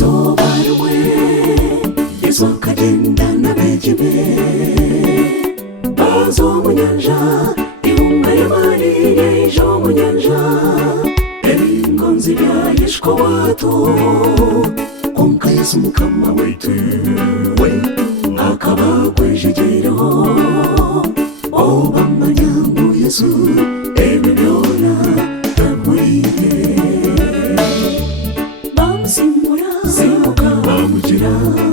izobarwe izokagenda n'abegeme bazo mu nyanja ihunga y'amarire ijo mu nyanja ebingonzi bya yeshwa watu konka yesu mukama wetu we akaba kwejejereho obamanya ngo yesu ebibyona tamuriye bamugira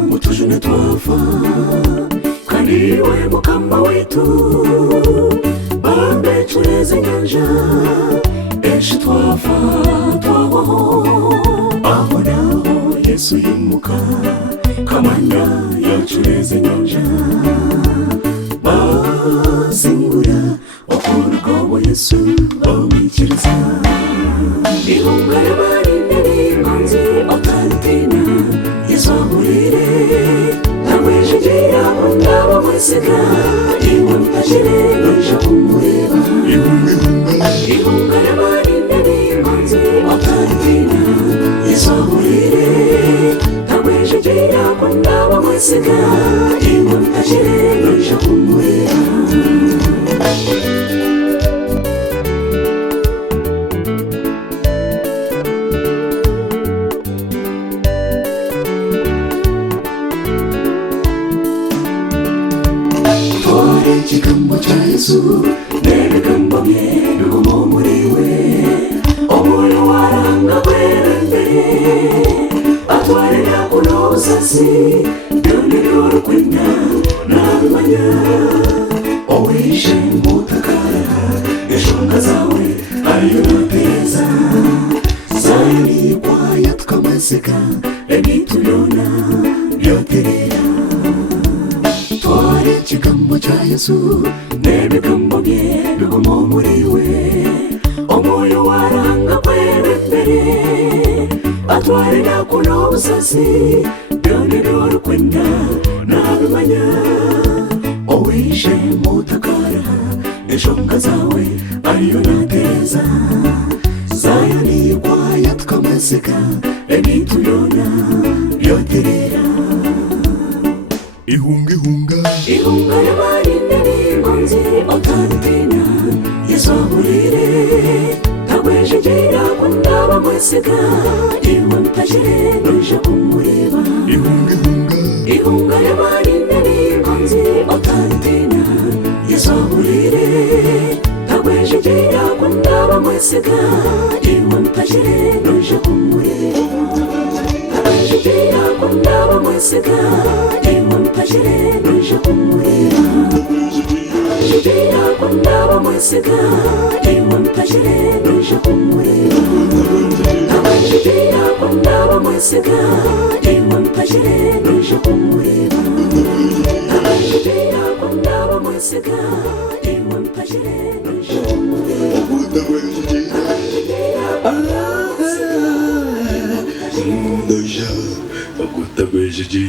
mutujune twafa kandi we mukama wetu bambecureze nyanja eshi twafa twabaho aho naho yesu yimuka kamana yacureze nyanja bazingura wakurwaho yesu bamwikiriza ihunga y'amarine n'inkonzi otantina izahurire namwijegera mundabo mwesiga iwe mutashire noja kumureba ihunga y'amarine n'inkonzi otantina izahurire namwijegera mundabo mwesiga iwe mutashire noja kumureba ikigambo cya yesu n'ebigambo bye biguma muri we umuntu waranga kwembere atwarira kuno busasi byone by'urukwenya nabimanya owishe mutakara eshonga zawe ariyo nateza zayani kwaya tukamaseka ebitubyona byoterera ikigambo cya yesu n'ebigambo bye biguma muri we umuntu waranga kwembere atwarira kuno busasi byone by'urukwenya nabimanya owishe mutakara eshonga zawe ariyo nateza zayani kwaya tukamaseka ebitubyona byoterera ihunga y'amarine n'inkonzi otantina izahurire tagwejegera kundaba mwesiga iwe mutashire noja kumureba ihunga y'amarine n'inkonzi otantina izahurire tagwejegera kundaba mwesiga iwe mutashire noja kumureba tagwejegera kundaba mwesiga Pajere noja kumureba Jidera kundaba mwesiga iwe mpajere noja kumureba Jidera kundaba mwesiga iwe mpajere noja kumureba Jidera kundaba mwesiga iwe mpajere noja kumureba Noja, akuta beijinho.